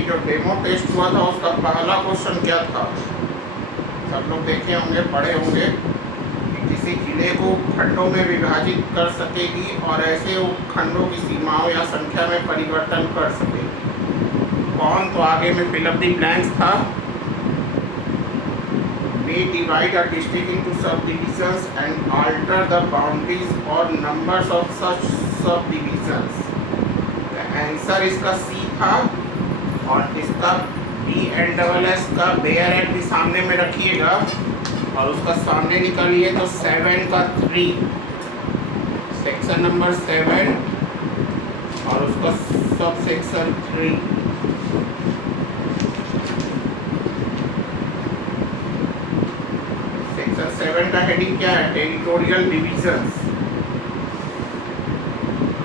कि जो demo test हुआ था उसका पहला क्वेश्चन क्या था। सब लोग देखे होंगे, पढ़े होंगे कि किसी जिले को खंडों में विभाजित कर सकेगी और ऐसे उपखंडों की सीमाओं या संख्या में परिवर्तन कर सकेगी। कौन? तो आगे में फिल अप द ब्लैंक्स था। May divide a district into subdivisions and alter the boundaries or numbers of such subdivisions. The answer इसका C था और इसका B एंड डबल एस का बेयर एट भी सामने में रखिएगा और उसका सामने निकालिए तो 7 का 3, सेक्शन नंबर 7 और उसका सब सेक्शन 3। सेक्शन 7 का हेडिंग क्या है? Territorial divisions.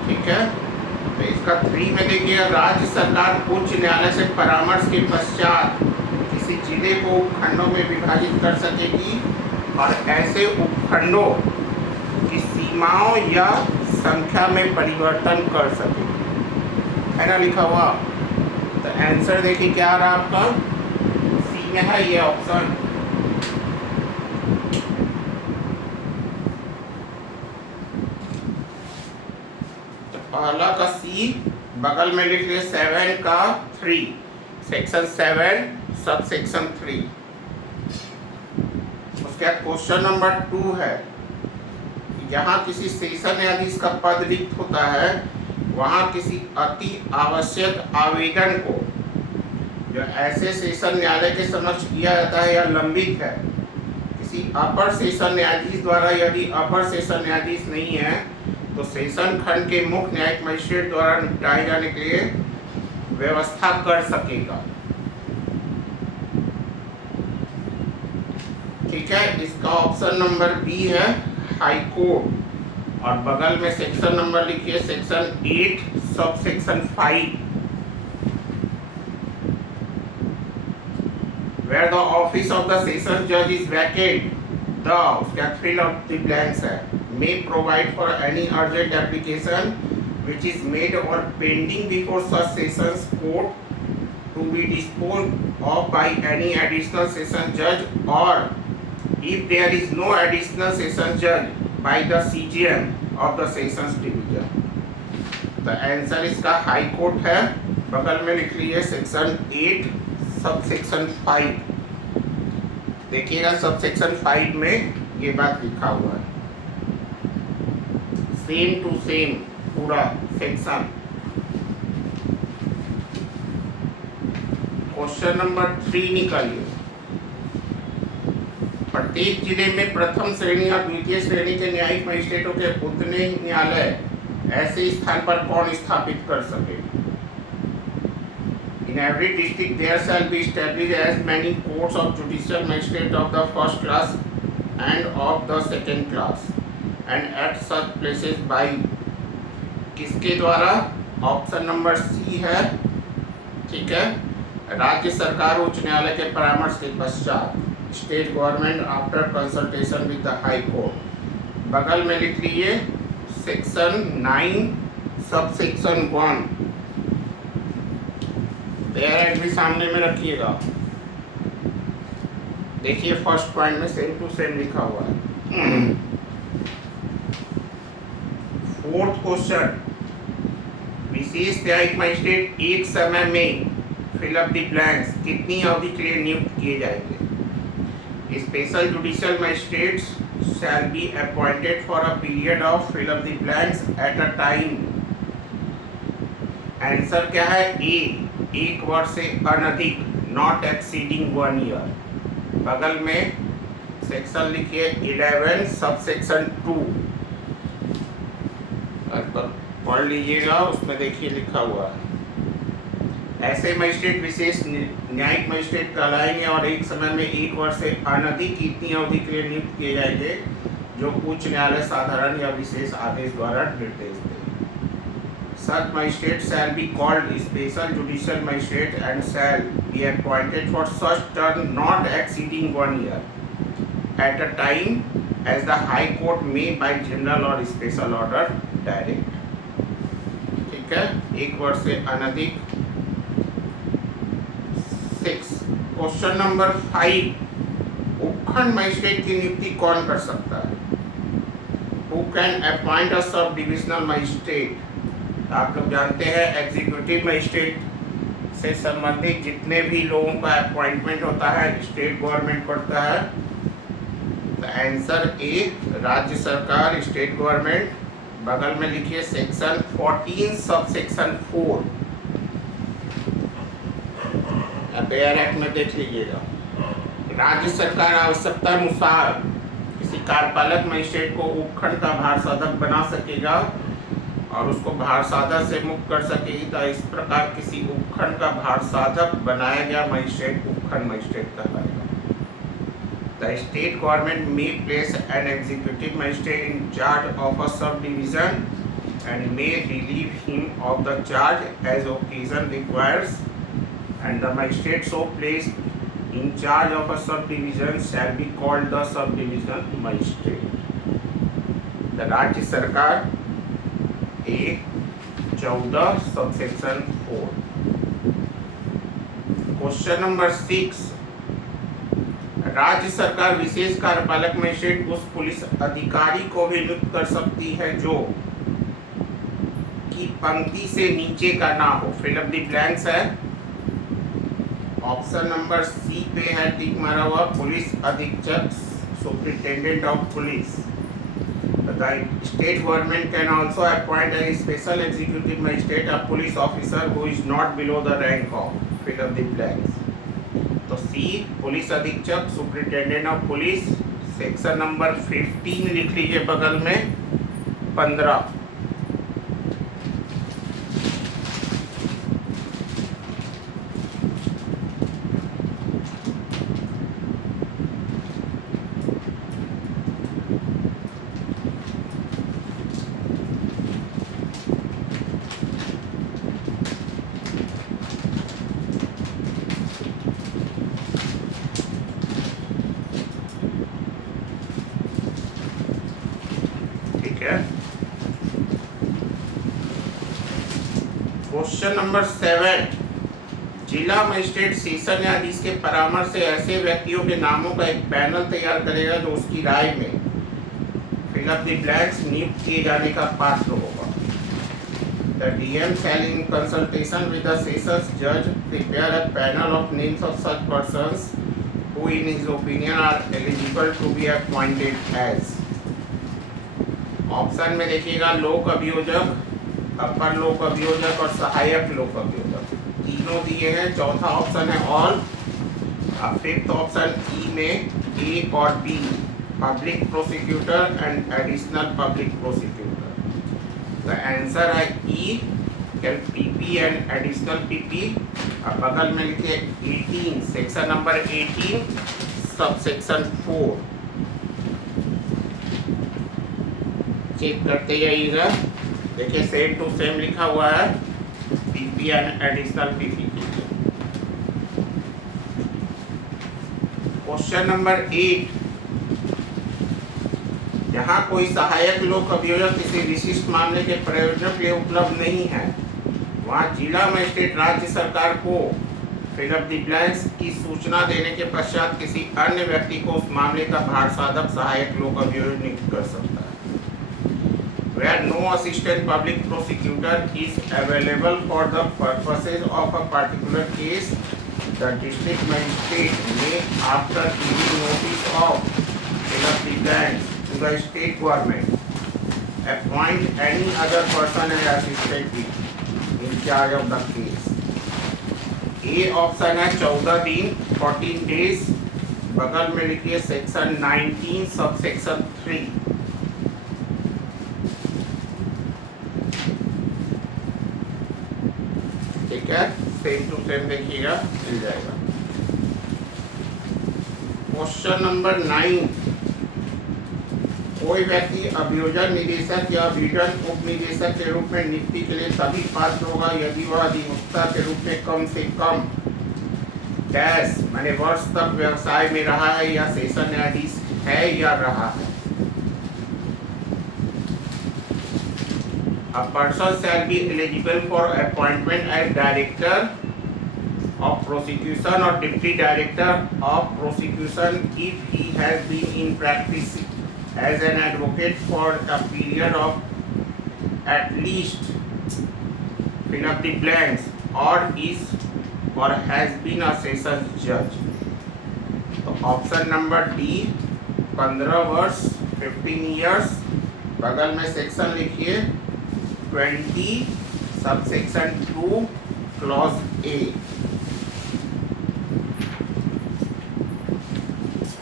ठीक है, तो इसका 3 में देखिए, राज्य सरकार उच्च न्यायालय से परामर्श के पश्चात किसी जिले को उपखंडों में विभाजित कर सकेगी और ऐसे उपखंडों की सीमाओं या संख्या में परिवर्तन कर सकेगी। है ना लिखा हुआ? तो आंसर देखिए क्या आ रहा आपका, सी में है ये ऑप्शन। पहला का सी, बगल में लिख लिया 7 का 3, सेक्शन 7 सब सेक्शन 3। उसके बाद क्वेश्चन नंबर 2 है, यहाँ किसी सेशन न्यायाधीश का पद रिक्त होता है, वहाँ किसी अति आवश्यक आवेदन को जो ऐसे सेशन न्यायालय के समक्ष किया जाता है या लंबित है, किसी अपर सेशन न्यायाधीश द्वारा, यदि अपर सेशन न्यायाधीश नहीं है तो सेशन खंड के मुख्य न्यायिक मजिस्ट्रेट द्वारा निपटाए जाने के लिए व्यवस्था कर सकेगा। ठीक है, इसका ऑप्शन नंबर बी है हाई कोर्ट और बगल में सेक्शन नंबर लिखिए section 8 sub section 5। Where the office of the sessions judge is vacant, the उसका fill of the blanks है, may provide for any urgent application which is made or pending before such sessions court to be disposed of by any additional session judge, or if there is no additional session judge by the CJM of the sessions division। तो answer इसका high court है, बगल में लिख लीजिए section 8 sub section 5। देखिएगा sub section 5 में ये बात लिखा हुआ है, सेम टू सेम पूरा सेक्शन। क्वेश्चन नंबर 3 निकालिए। प्रत्येक जिले में प्रथम श्रेणी और द्वितीय श्रेणी के न्यायिक मजिस्ट्रेटों के उतने न्यायालय ऐसे स्थान पर कौन स्थापित कर सके? In every district there shall be established as many courts of judicial magistrate of the first class and of the second class and at such places by किसके द्वारा? ऑप्शन नंबर सी है। ठीक है, राज्य सरकार उच्च न्यायालय के परामर्श के पश्चात, state government after consultation with the high court. बगल में लिख लीजिए सेक्शन 9 सब सेक्शन 1, बेयर भी सामने में रखिएगा। देखिए फर्स्ट पॉइंट में सेम टू सेम लिखा हुआ है। फोर्थ क्वेश्चन, विशेष न्यायिक मजिस्ट्रेट एक समय में फिल अप द ब्लैंक्स कितनी अवधि के लिए नियुक्त किए जाएंगे? Special judicial magistrates shall be appointed for a period of fill up the blanks at a time. Answer क्या है? ए, 1 वर्ष से अनधिक, नॉट एक्सीडिंग 1 ईयर। बगल में सेक्शन लिखिए 11 सब सेक्शन 2, पढ़ लीजिएगा, उसमें देखिए लिखा हुआ है। ऐसे मजिस्ट्रेट विशेष न्यायिक मजिस्ट्रेट कहलाएंगे और एक समय में 1 वर्ष से अनधिक इतनी अवधि के लिए नियुक्त किए जाएंगे जो उच्च न्यायालय साधारण या विशेष आदेश द्वारा निर्देश दे। Such magistrate shall be called special judicial magistrate and shall be appointed for such term not exceeding 1 year at a time as the High Court may by general or special order direct। ठीक है, 1 वर्ष से अनधिक 6। Question number 5, उपखंड magistrate की नियुक्ति कौन कर सकता है? Who can appoint a sub divisional magistrate? आप लोग जानते हैं एग्जीक्यूटिव मजिस्ट्रेट से संबंधित जितने भी लोगों का अपॉइंटमेंट होता है स्टेट गवर्नमेंट करता है। तो आंसर ए, राज्य सरकार, स्टेट गवर्नमेंट। बगल में लिखिए section 14 sub section 4 FIR act में देख लीजिएगा। राज्य सरकार आवश्यकता अनुसार किसी कार्यपालक मजिस्ट्रेट को उपखंड का भार साधक बना सकेगा और उसको भार साधक से मुक्त कर सकेगी। तो इस प्रकार किसी उपखंड का भार साधक बनाया गया मजिस्ट्रेट उपखंड मजिस्ट्रेट कहलाएगा। The state government may place an executive magistrate in charge of a subdivision and may relieve him of the charge as occasion requires, and the magistrate so placed in charge of a subdivision shall be called the subdivision magistrate. The राज्य सरकार A 14 subsection 4। Question number 6, राज्य सरकार विशेष कार्यपालक magistrate उस police अधिकारी को भी नियुक्त कर सकती है जो कि पंक्ति से नीचे का ना हो। फिल अप द ब्लैंक्स है। ऑप्शन नंबर सी पे है टिक मारा हुआ, पुलिस अधीक्षक, superintendent of police. The state government can also appoint a special executive magistrate, a police officer who is not below the rank of, fill up the blanks। तो सी police अधीक्षक, superintendent of police. Section number 15 लिख लीजिए बगल में 15। Question number 7, जिला magistrate session न्यायाधीश के परामर्श से ऐसे व्यक्तियों के नामों का एक पैनल तैयार करेगा जो उसकी राय में फिल अप द ब्लैंक्स नियुक्त किए जाने का पात्र होगा। The DM shall in consultation with the sessions जज prepare a panel of names of such persons who in his opinion are eligible to be appointed as. Option में देखिएगा लोक अभियोजक, अपर लोक अभियोजक और सहायक लोक अभियोजक, तीनों दिए हैं। चौथा ऑप्शन है ऑल। फिफ्थ ऑप्शन ई में ए और B, public prosecutor and additional public prosecutor. The answer है E, PP and additional PP. अब बगल में लिखिए 18 section number 18 sub section 4। Check करते जाइएगा। देखिए सेम टू सेम लिखा हुआ है, PP and additional PP. Question number 8, जहां कोई सहायक लोक अभियोजक किसी विशिष्ट मामले के प्रयोजन के लिए उपलब्ध नहीं है, वहां जिला मजिस्ट्रेट राज्य सरकार को फिल अप द ब्लैंक्स की सूचना देने के पश्चात किसी अन्य व्यक्ति को उस मामले का भार साधक सहायक लोक अभियोजक नियुक्त कर सकता है। Where no assistant public prosecutor is available for the purposes of a particular case, the district magistrate may, after giving notice of fill up the blanks to the state government, appoint any other person as assistant in charge of the case। A option है 14 दिन 14 days। बगल में लिखिए section 19 sub section 3। ठीक है, same to same देखिएगा, मिल जाएगा। Question number 9, कोई व्यक्ति अभियोजन निदेशक या अभियोजन उप निदेशक के रूप में नियुक्ति के लिए तभी पात्र होगा यदि वह अधिवक्ता के रूप में कम से कम डैश माने वर्ष तक व्यवसाय में रहा है या सेशन न्यायाधीश है या रहा है। A person shall be eligible for appointment as director of prosecution or deputy director of prosecution if he has been in practice as an advocate for a period of at least fill up the blanks or is or has been a sessions judge. तो option number D 15 वर्ष 15 years, बगल में section लिखिए 20 subsection 2 clause A,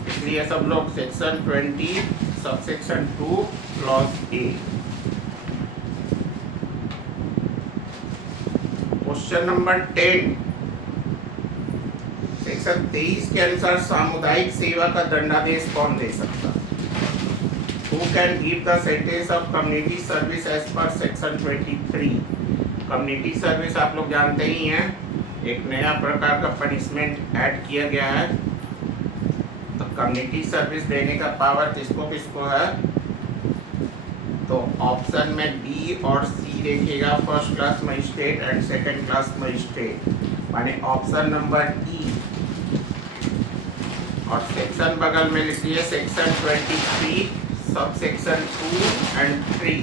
इसलिए सब लोग section 20 subsection 2 clause A. Question number 10 section 23 के अनुसार सामुदायिक सेवा का दंडादेश कौन दे सकता? Who can give the sentence of community service as per section 23? Community service आप लोग जानते ही हैं, एक नया प्रकार का पनिशमेंट ऐड किया गया है। तो कम्युनिटी सर्विस देने का पावर किसको किसको है? तो ऑप्शन में बी और सी देखिएगा, first class magistrate and second class magistrate, माने ऑप्शन नंबर ई। और सेक्शन बगल में लिखिए सेक्शन 23 सब सेक्शन 2 एंड 3,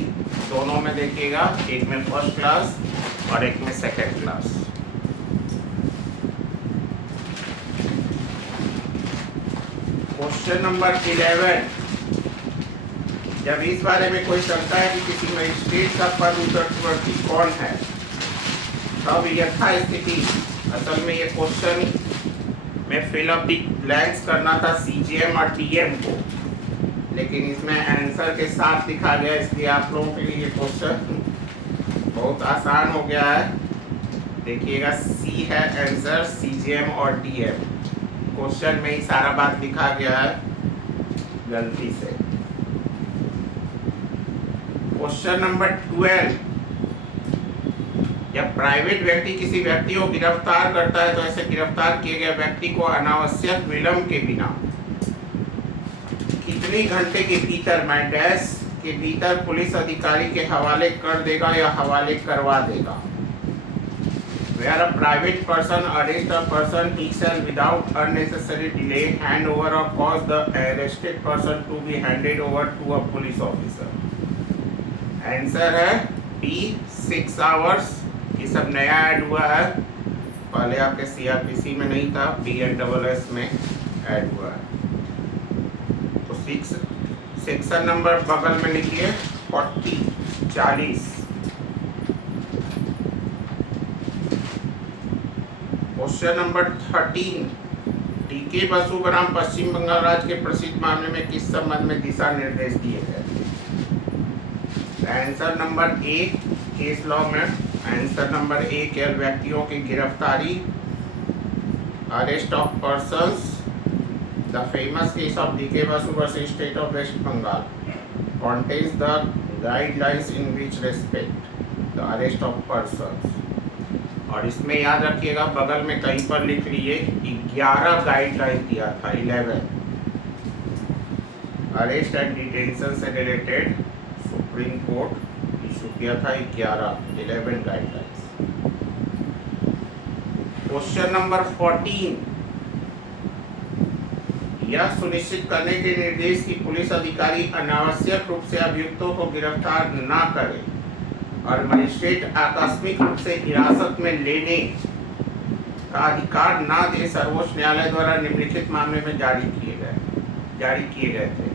दोनों में देखिएगा, एक में फर्स्ट क्लास और एक में सेकंड क्लास। क्वेश्चन नंबर 11, जब इस बारे में कोई शंका है कि किसी मजिस्ट्रेट का पद उत्तरवर्ती कौन है, तब यथास्थिति, असल में ये क्वेश्चन में फिल अप द ब्लैंक्स करना था सीजीएम और डीएम को, लेकिन इसमें आंसर के साथ दिखा गया, इसलिए आप लोगों के लिए ये क्वेश्चन बहुत आसान हो गया है। देखिएगा सी है आंसर, सीजीएम और डीएम, क्वेश्चन में ही सारा बात लिखा गया है गलती से। क्वेश्चन नंबर 12, जब प्राइवेट व्यक्ति किसी व्यक्ति को गिरफ्तार करता है तो ऐसे गिरफ्तार किए गए व्यक्ति को अनावश्यक विलंब के बिना कितने घंटे के भीतर डैश के भीतर पुलिस अधिकारी के हवाले कर देगा या हवाले करवा देगा? Where a private person arrest a person, he shall without unnecessary delay hand over or cause the arrested person to be handed over to a police officer. Answer है बी 6 आवर्स। ये सब नया ऐड हुआ है, पहले आपके CrPC में नहीं था, बीएनडब्ल्यूएस में ऐड हुआ है। तो 6 सेक्शन नंबर बगल में लिखिए 40। क्वेश्चन नंबर 13, टीके बसु बनाम पश्चिम बंगाल राज्य के प्रसिद्ध मामले में किस संबंध में दिशा निर्देश दिए गए? Answer number A, case law में आंसर नंबर ए केवल व्यक्तियों की गिरफ्तारी, arrest of persons, the famous case of DK Basu versus state of West Bengal contains the guidelines in which respect the arrest of persons। और इसमें याद रखिएगा बगल में कहीं पर लिख लीजिए 11 गाइडलाइन दिया था, 11 अरेस्ट एंड डिटेंशन से रिलेटेड सुप्रीम कोर्ट इशू किया था 11 गाइडलाइंस। क्वेश्चन नंबर 14, यह सुनिश्चित करने के निर्देश की पुलिस अधिकारी अनावश्यक रूप से अभियुक्तों को गिरफ्तार न करे और मजिस्ट्रेट आकस्मिक रूप से हिरासत में लेने का अधिकार न दे, सर्वोच्च न्यायालय द्वारा निम्नलिखित मामले में जारी किए गए थे।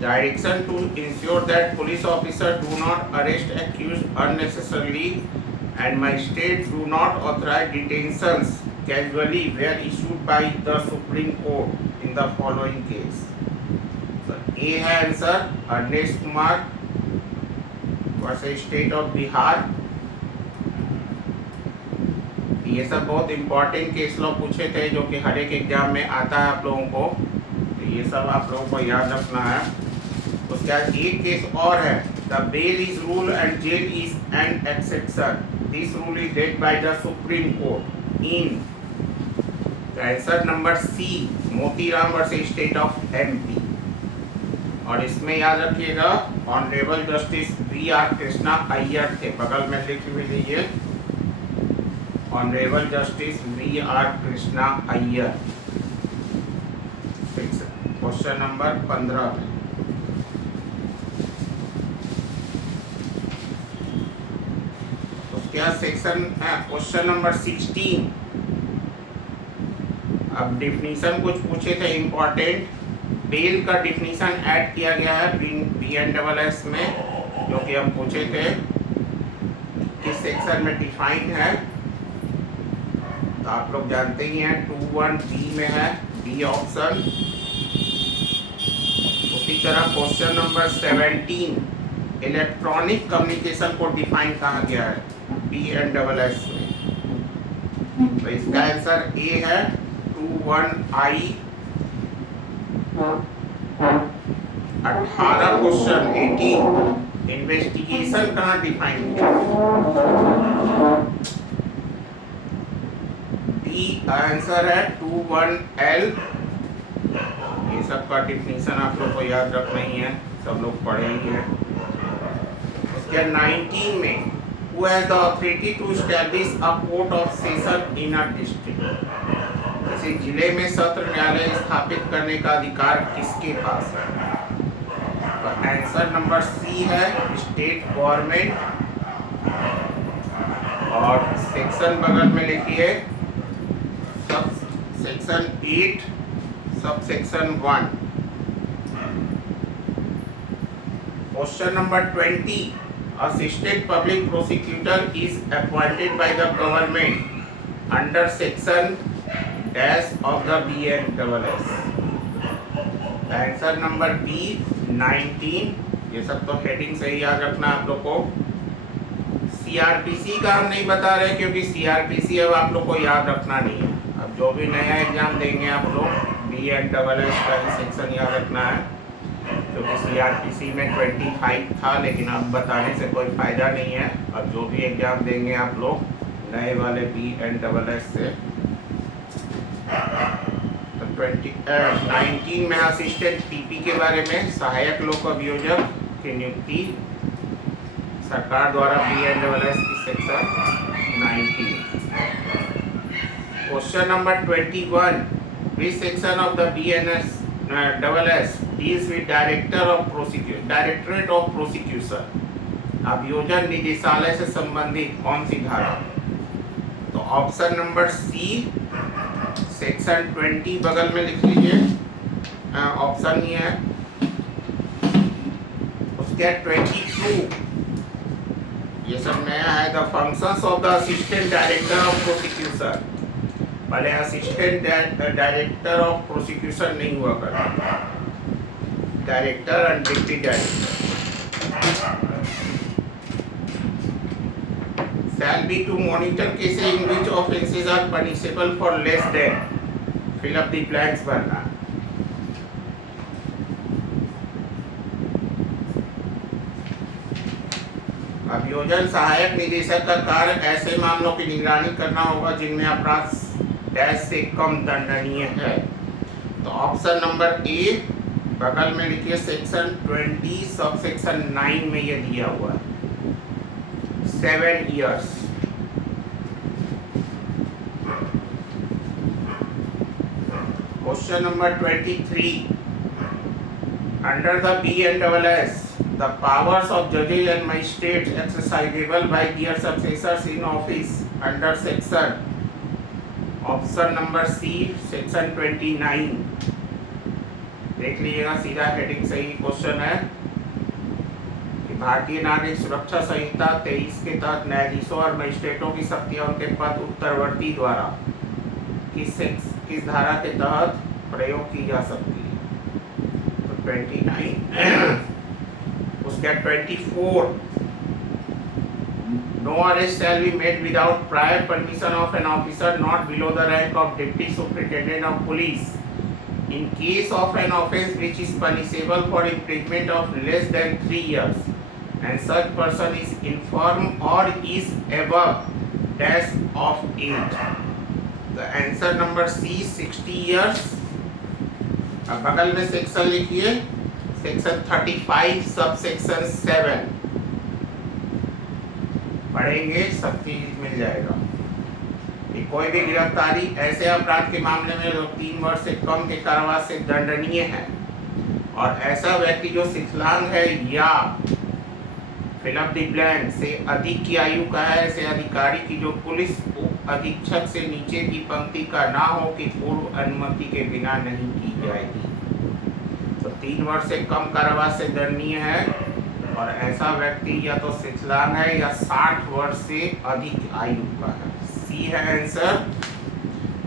Direction to ensure that police officer do not arrest accused unnecessarily and magistrate do not authorise detentions casually were issued by the Supreme Court in the following case। So A है answer Arnesh Kumar versus state of Bihar. ये सब बहुत important case law पूछे थे जो कि हर एक exam में आता है आप लोगों को, तो ये सब आप लोगों को याद रखना है। उसके बाद एक केस और है, the bail is rule and jail is an exception, this rule is dead by the Supreme Court in answer number C Motiram versus state of MP. और इसमें याद रखिएगा honourable justice B R Krishna Iyer थे, बगल में लिख भी लीजिए honourable justice V.R. Krishna Iyer. Question number 15 में क्या सेक्शन है? Question number 16। अब डिफिनीशन कुछ पूछे थे इम्पोर्टेंट। बेल का डिफिनीशन ऐड किया गया है BNSS में, जो कि हम पूछे थे किस सेक्शन में डिफाइन है। तो आप लोग जानते ही हैं 21B में है, बी ऑप्शन। उसी तरह क्वेश्चन नंबर 17 इलेक्ट्रॉनिक कम्युनिकेशन को डिफाइन कहा गया है BNSS में। तो इसका आंसर ए है 21I। 18 क्वेश्चन 18 इन्वेस्टिगेशन कहाँ डिफाइन किया? डी आंसर है 21L। ये सब का डिफिनीशन आप लोग को याद रखना ही है, सब लोग पढ़े ही हैं। उसके 19 में Who has the authority to establish a court of session in a district? किसी जिले में सत्र न्यायालय स्थापित करने का अधिकार किसके पास है? तो आंसर नंबर सी है स्टेट गवर्नमेंट। और सेक्शन बगल में लिखिए sub section 8 sub section 1। Question number 20 Assistant Public Prosecutor is appointed by the government under section dash of the BNSS। Answer number B 19। ये सब तो हेडिंग से ही याद रखना आप लोग को। CRPC का हम नहीं बता रहे क्योंकि CRPC अब आप लोग को याद रखना नहीं है। अब जो भी नया एग्जाम देंगे आप लोग BNSS का ही सेक्शन याद रखना है, क्योंकि CRPC में 25 था, लेकिन अब बताने से कोई फ़ायदा नहीं है। अब जो भी एग्ज़ाम देंगे आप लोग नए वाले BNSS से। तो 19 में असिस्टेंट PP के बारे में सहायक लोक अभियोजक की नियुक्ति सरकार द्वारा BNSS की section 19। Question number 21 which section of the BNSS deals with directorate of prosecution, अभियोजन निदेशालय से संबंधित कौन सी धारा? तो ऑप्शन नंबर सी सेक्शन 20 बगल में लिख लीजिए, ऑप्शन ही है। उसके 22 ये सब नया है, the functions of the assistant director of prosecution. पहले असिस्टेंट डायरेक्टर ऑफ प्रोसिक्यूशन नहीं हुआ करता, director and deputy director. shall be to monitor cases in which offences are punishable for less than, fill up the blanks भरना। अभियोजन सहायक निदेशक का कार्य ऐसे मामलों की निगरानी करना होगा जिनमें अपराध डैश से कम दंडनीय है। तो ऑप्शन नंबर ए बगल में लिखिए सेक्शन 20 सब सेक्शन 9 में ये दिया हुआ है 7 years। Question number 23 under the BNSS the powers of judges and magistrates exercisable by their successors in office under section, option number C section 29। देख लीजिएगा, सीधा हेडिंग से ही क्वेश्चन है कि भारतीय नागरिक सुरक्षा संहिता 23 के तहत न्यायाधीशों और मजिस्ट्रेटों की शक्तियां उनके पद उत्तरवर्ती द्वारा किस धारा के तहत प्रयोग की जा सकती है? तो 29। उसके 24 no arrest shall be made without prior permission of an officer not below the rank of deputy superintendent of police in case of an offence which is punishable for imprisonment of less than 3 years and such person is infirm or is above dash of age। The answer number C 60 years। अब बगल में section लिखिए section 35 sub section 7 पढ़ेंगे, सब चीज मिल जाएगा। कोई भी गिरफ्तारी ऐसे अपराध के मामले में जो 3 वर्ष से कम के कारावास से दंडनीय है, और ऐसा व्यक्ति जो शिथिलांग है या फिल अप द ब्लैंक से अधिक की आयु का है, ऐसे अधिकारी की जो पुलिस उप अधीक्षक से नीचे की पंक्ति का ना हो कि पूर्व अनुमति के बिना नहीं की जाएगी। तो 3 वर्ष से कम कारावास से दंडनीय है, और ऐसा व्यक्ति या तो शिथिलांग है या 60 वर्ष से अधिक आयु का है। सी है आंसर।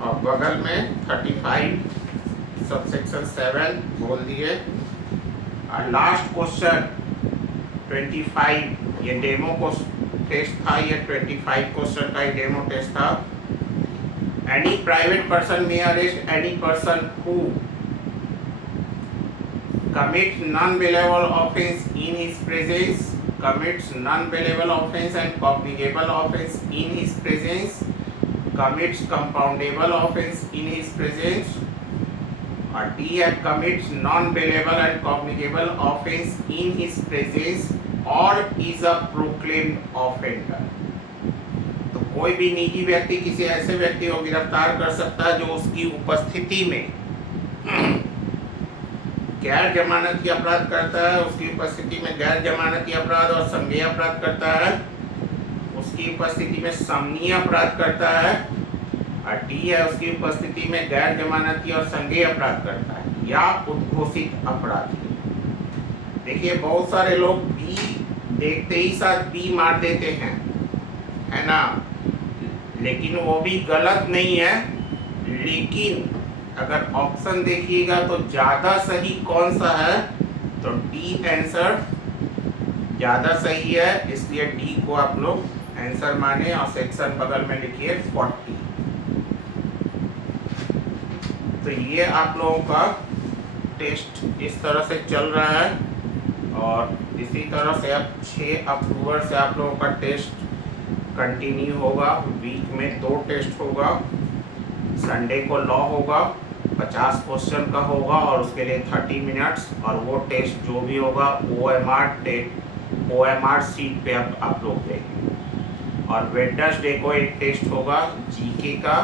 और बगल में 35 सबसेक्शन 7 बोल दिए। और लास्ट क्वेश्चन 25, ये डेमो को टेस्ट था, ये 25 क्वेश्चन का डेमो टेस्ट था। Any private person may arrest any person who commits non-bailable offence in his presence, commits non-bailable offence and cognizable offence in his presence, commits compoundable offence in his presence, और D है commits non-bailable and cognizable offence in his presence or is a proclaimed offender। तो कोई भी निजी व्यक्ति किसी ऐसे व्यक्ति को गिरफ्तार कर सकता है जो उसकी उपस्थिति में गैर जमानती अपराध करता है, उसकी उपस्थिति में गैर जमानती अपराध और संज्ञेय अपराध करता है, उसकी उपस्थिति में समनीय अपराध करता है, और डी है उसकी उपस्थिति में गैर जमानती और संज्ञेय अपराध करता है या उद्घोषित अपराधी। देखिए बहुत सारे लोग बी देखते ही साथ बी मार देते हैं, है ना, लेकिन वो भी गलत नहीं है। लेकिन अगर ऑप्शन देखिएगा तो ज़्यादा सही कौन सा है, तो डी आंसर ज़्यादा सही है, इसलिए डी को आप लोग आंसर माने और सेक्शन बगल में लिखिए 40। तो ये आप लोगों का टेस्ट इस तरह से चल रहा है, और इसी तरह से अब 6 अक्टूबर से आप लोगों का टेस्ट कंटिन्यू होगा। वीक में 2 टेस्ट होगा, संडे को लॉ होगा, 50 क्वेश्चन का होगा और उसके लिए 30 मिनट्स, और वो टेस्ट जो भी होगा OMR सीट पे आप लोग देंगे। और वेडनेसडे को एक टेस्ट होगा जीके का,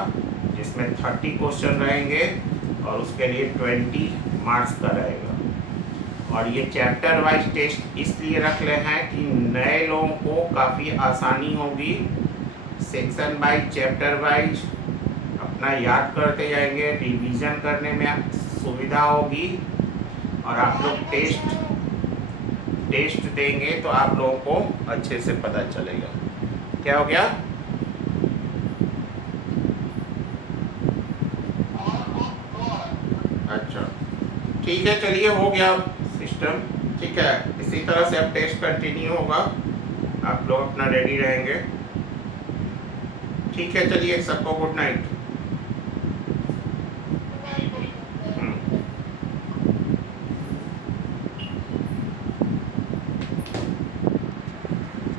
जिसमें 30 क्वेश्चन रहेंगे और उसके लिए 20 मार्क्स का रहेगा। और ये चैप्टर वाइज टेस्ट इसलिए रख रहे हैं कि नए लोगों को काफ़ी आसानी होगी, सेक्शन वाइज चैप्टर वाइज अपना याद करते जाएंगे, रिवीजन करने में सुविधा होगी, और आप लोग टेस्ट देंगे तो आप लोगों को अच्छे से पता चलेगा। क्या हो गया? अच्छा ठीक है, चलिए हो गया सिस्टम, ठीक है। इसी तरह से अब टेस्ट कंटिन्यू होगा, आप लोग अपना रेडी रहेंगे, ठीक है। चलिए सबको गुड नाइट।